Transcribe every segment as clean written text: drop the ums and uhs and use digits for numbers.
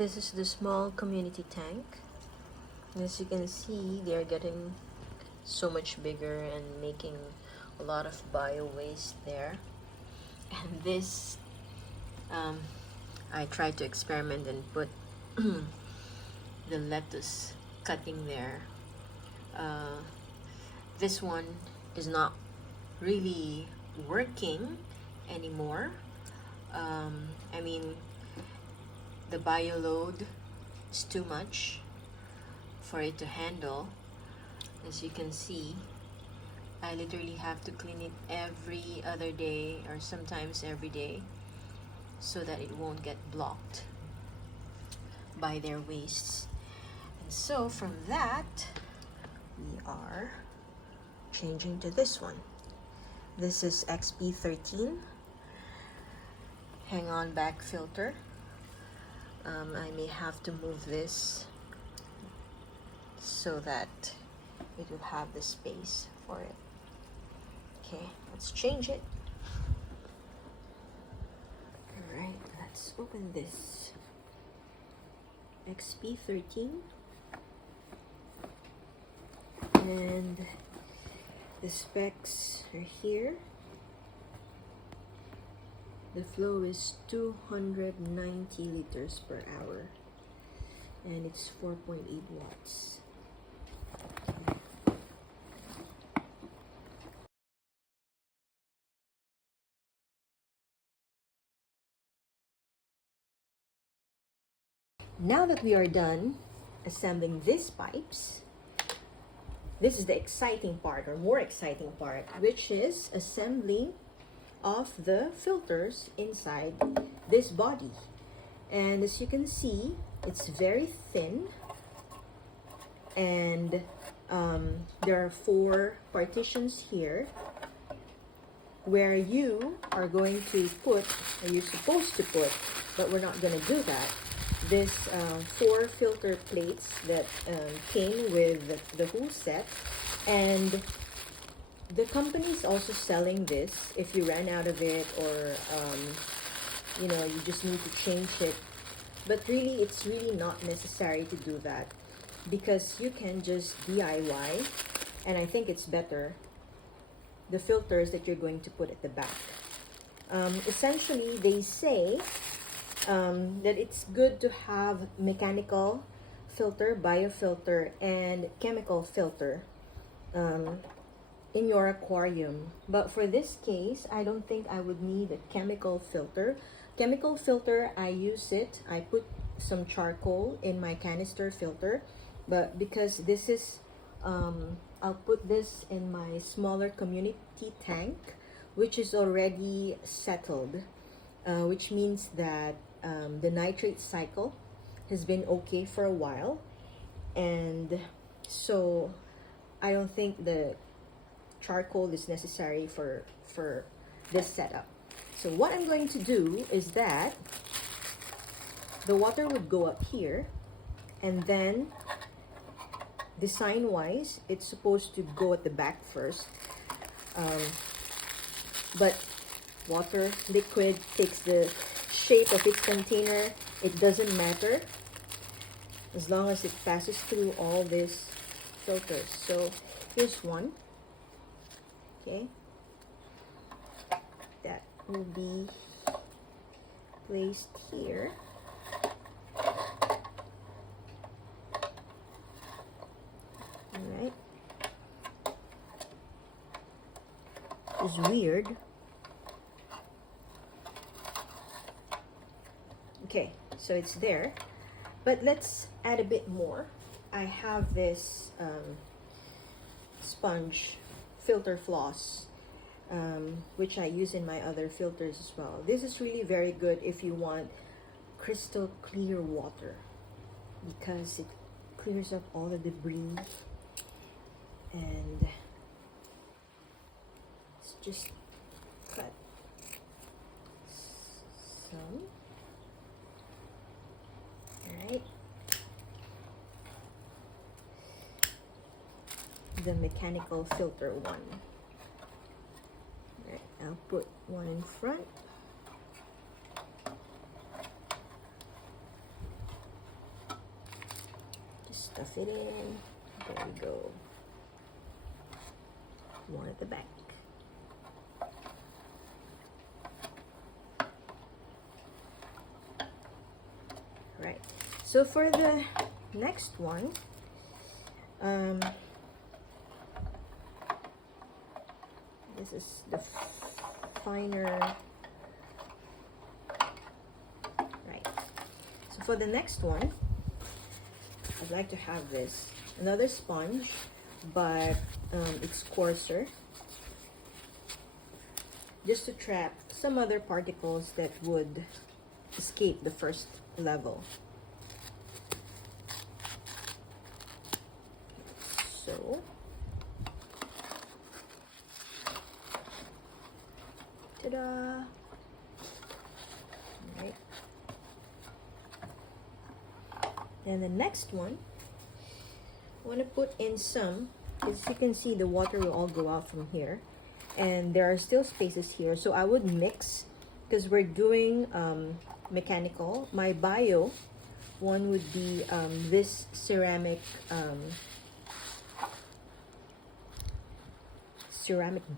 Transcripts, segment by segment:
This is the small community tank. As you can see, they are getting so much bigger and making a lot of bio waste there. And this, I tried to experiment and put the lettuce cutting there. This one is not really working anymore. I mean, the bio load is too much for it to handle. As you can see, I literally have to clean it every other day or sometimes every day so that it won't get blocked by their wastes. And so from that, we are changing to this one. This is XP-13 hang on back filter. I may have to move this so that it will have the space for it. Okay, let's change it. Alright, let's open this. XP-13. And the specs are here. The flow is 290 liters per hour. And it's 4.8 watts. Now that we are done assembling these pipes, this is the exciting part, or more exciting part, which is assembling of the filters inside this body. And as you can see, it's very thin, and there are 4 partitions here where you are going to put, or you're supposed to put, but we're not going to do that, this 4 filter plates that came with the whole set. And the company is also selling this if you ran out of it, or you know, you just need to change it. But really, it's really not necessary to do that, because you can just DIY, and I think it's better, the filters that you're going to put at the back. Essentially, they say that it's good to have mechanical filter, biofilter, and chemical filter in your aquarium. But for this case, I don't think I would need a chemical filter. Chemical filter, I use it, I put some charcoal in my canister filter, but because this is I'll put this in my smaller community tank, which is already settled, which means that the nitrate cycle has been okay for a while, and so I don't think the charcoal is necessary for this setup. So what I'm going to do is that the water would go up here, and then design wise it's supposed to go at the back first, but water, liquid, takes the shape of its container. It doesn't matter as long as it passes through all these filters. So here's one. Okay, that will be placed here. Alright, it's weird. Okay, so it's there, but let's add a bit more. I have this sponge filter floss, which I use in my other filters as well. This is really very good if you want crystal clear water, because it clears up all the debris. And let's just cut some. Alright, the mechanical filter one. Alright, I'll put one in front. stuff it in. There we go. One at the back. Right. So for the next one, this is the finer. Right. So for the next one, I'd like to have this, another sponge, but it's coarser, just to trap some other particles that would escape the first level. So ta-da! Right. And the next one, I want to put in some, as you can see, the water will all go out from here, and there are still spaces here, so I would mix, because we're doing mechanical. My bio one would be this ceramic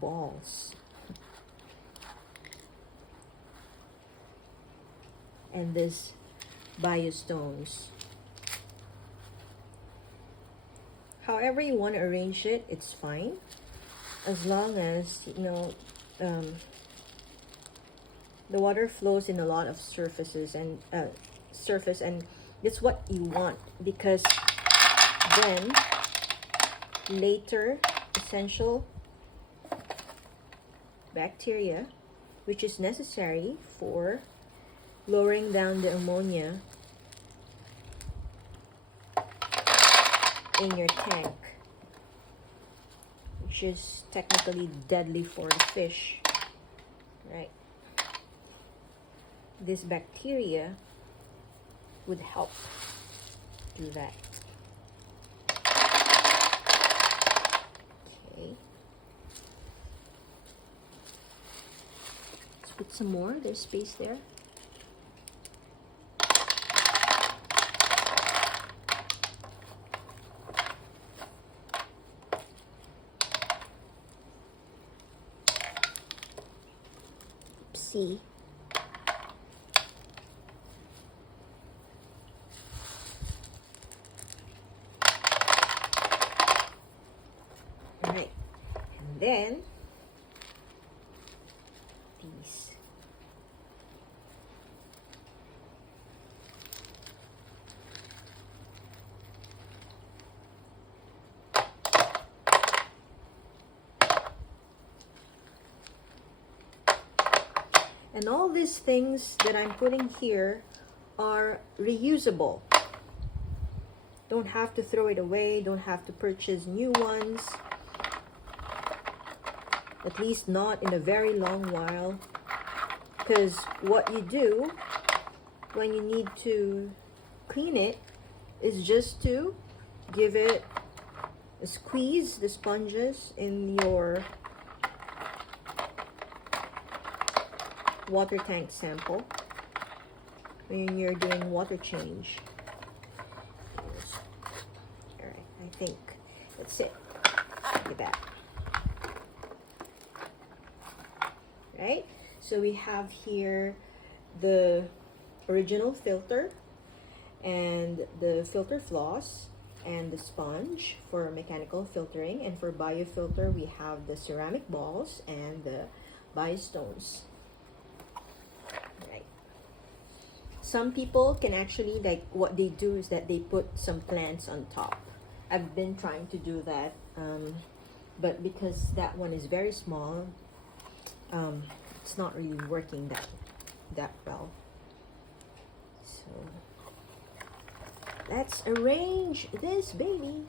balls, and this bio stones. However you want to arrange it, it's fine, as long as you know the water flows in a lot of surfaces and surface, and it's what you want, because then later essential bacteria, which is necessary for lowering down the ammonia in your tank, which is technically deadly for the fish, right? This bacteria would help do that. Okay. Let's put some more. There's space there. Oopsie. Alright, and then these. And all these things that I'm putting here are reusable. Don't have to throw it away, don't have to purchase new ones. At least not in a very long while. Because what you do when you need to clean it is just to give it a squeeze, the sponges, in your water tank sample when you're doing water change. Alright, I think that's it. Look at that. Right? So we have here the original filter and the filter floss and the sponge for mechanical filtering, and for biofilter we have the ceramic balls and the biostones. Right. Some people can actually, like, what they do is that they put some plants on top. I've been trying to do that, but because that one is very small, it's not really working that well. So let's arrange this baby.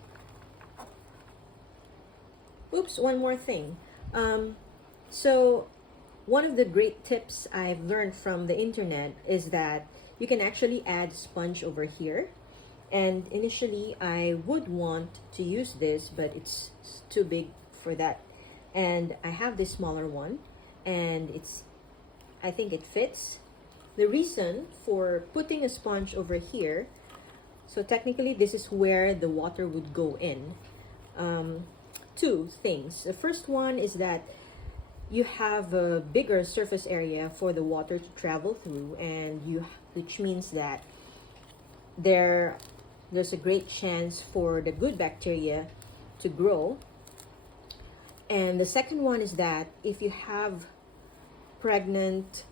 Oops, one more thing. So one of the great tips I've learned from the internet is that you can actually add sponge over here. And initially I would want to use this, but it's too big for that. And I have this smaller one, and I think it fits. The reason for putting a sponge over here So technically, this is where the water would go in. Two things. The first one is that you have a bigger surface area for the water to travel through, which means that there's a great chance for the good bacteria to grow. And the second one is that if you have pregnant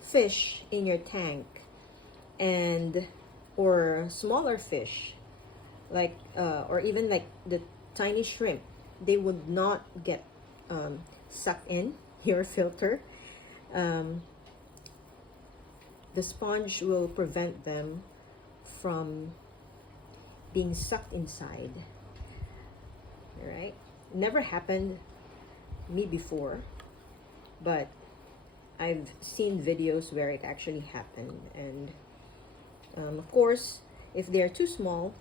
fish in your tank or smaller fish, like or even like the tiny shrimp, they would not get sucked in your filter. The sponge will prevent them from being sucked inside. All right, never happened me before, but I've seen videos where it actually happened. And of course, if they're too small,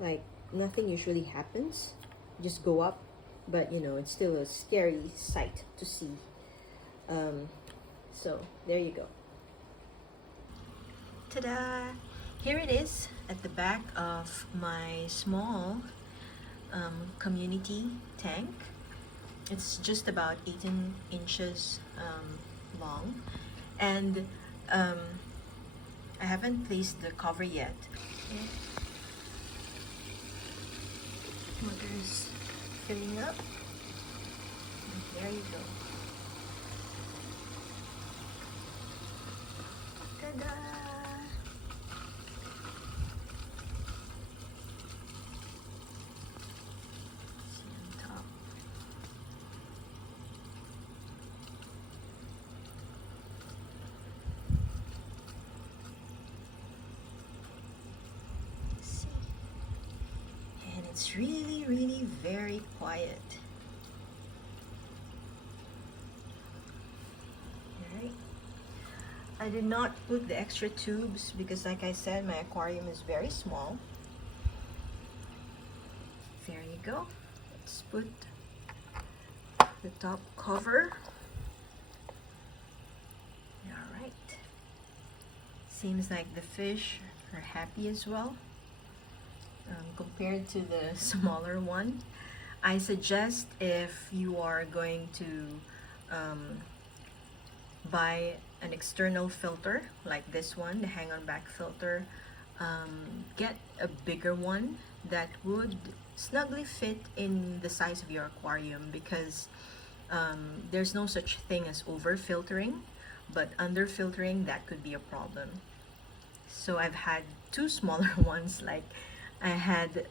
like nothing usually happens, just go up, but you know, it's still a scary sight to see. So there you go. Ta-da! Here it is at the back of my small community tank. It's just about 18 inches long, and I haven't placed the cover yet. Okay. Water's filling up. And there you go. Ta-da! See on top. See. And it's really, really very quiet. Alright. I did not put the extra tubes because, like I said, my aquarium is very small. There you go. Let's put the top cover. Alright. Seems like the fish are happy as well. Compared to the smaller one. I suggest, if you are going to buy an external filter like this one, the hang-on back filter, get a bigger one that would snugly fit in the size of your aquarium, because there's no such thing as over filtering, but under filtering, that could be a problem. So I've had two smaller ones. Like I had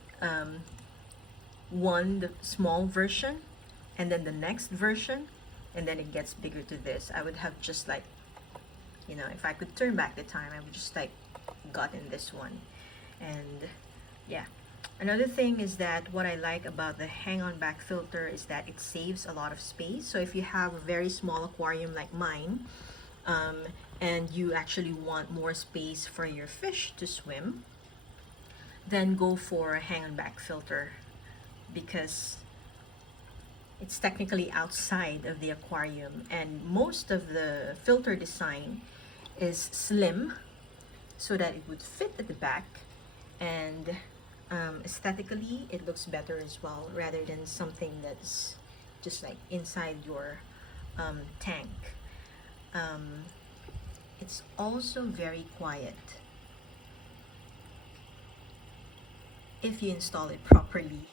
the small version, and then the next version, and then it gets bigger to this. I would have just, like, you know, if I could turn back the time, I would just like gotten this one. And yeah, another thing is that what I like about the hang-on back filter is that it saves a lot of space. So if you have a very small aquarium like mine, and you actually want more space for your fish to swim, then go for a hang-on back filter, because it's technically outside of the aquarium, and most of the filter design is slim so that it would fit at the back, and aesthetically it looks better as well, rather than something that's just like inside your tank. It's also very quiet if you install it properly.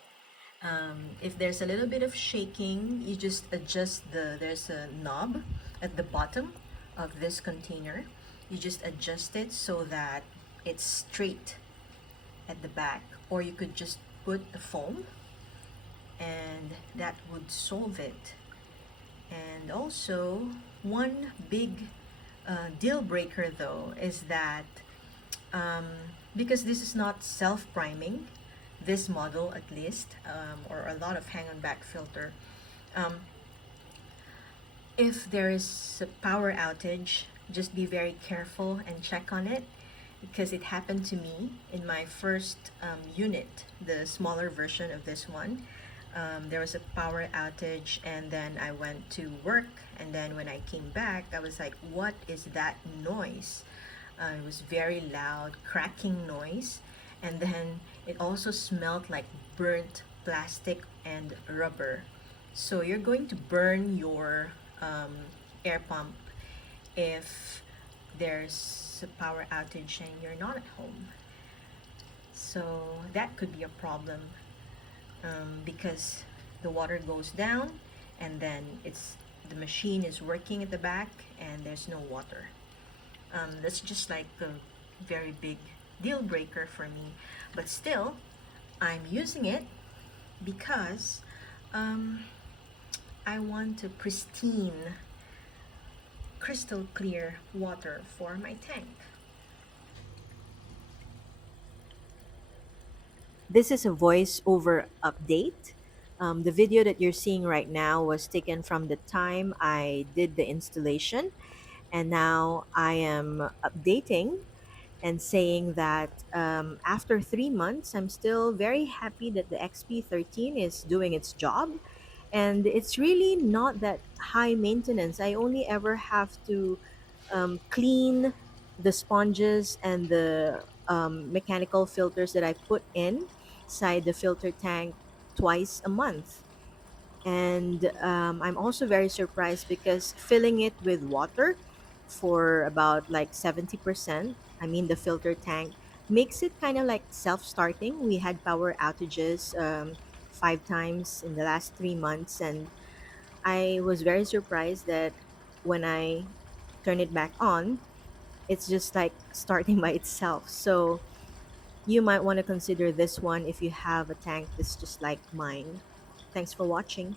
If there's a little bit of shaking, you just adjust there's a knob at the bottom of this container. You just adjust it so that it's straight at the back, or you could just put a foam and that would solve it. And also, one big deal breaker though is that because this is not self-priming, this model at least, or a lot of hang-on back filter, if there is a power outage, just be very careful and check on it, because it happened to me in my first unit, the smaller version of this one. There was a power outage, and then I went to work, and then when I came back, I was like, what is that noise? It was very loud, cracking noise, and then it also smelled like burnt plastic and rubber. So you're going to burn your air pump if there's a power outage and you're not at home. So that could be a problem because the water goes down and then the machine is working at the back and there's no water. That's just like a very big deal breaker for me. But still, I'm using it because I want a pristine, crystal clear water for my tank. This is a voice-over update. The video that you're seeing right now was taken from the time I did the installation, and now I am updating and saying that after 3 months, I'm still very happy that the XP-13 is doing its job. And it's really not that high maintenance. I only ever have to clean the sponges and the mechanical filters that I put inside the filter tank twice a month. And I'm also very surprised because filling it with water for about like 70%, I mean the filter tank, makes it kind of like self-starting. We had power outages 5 times in the last 3 months, and I was very surprised that when I turn it back on, it's just like starting by itself. So you might want to consider this one if you have a tank that's just like mine. Thanks for watching.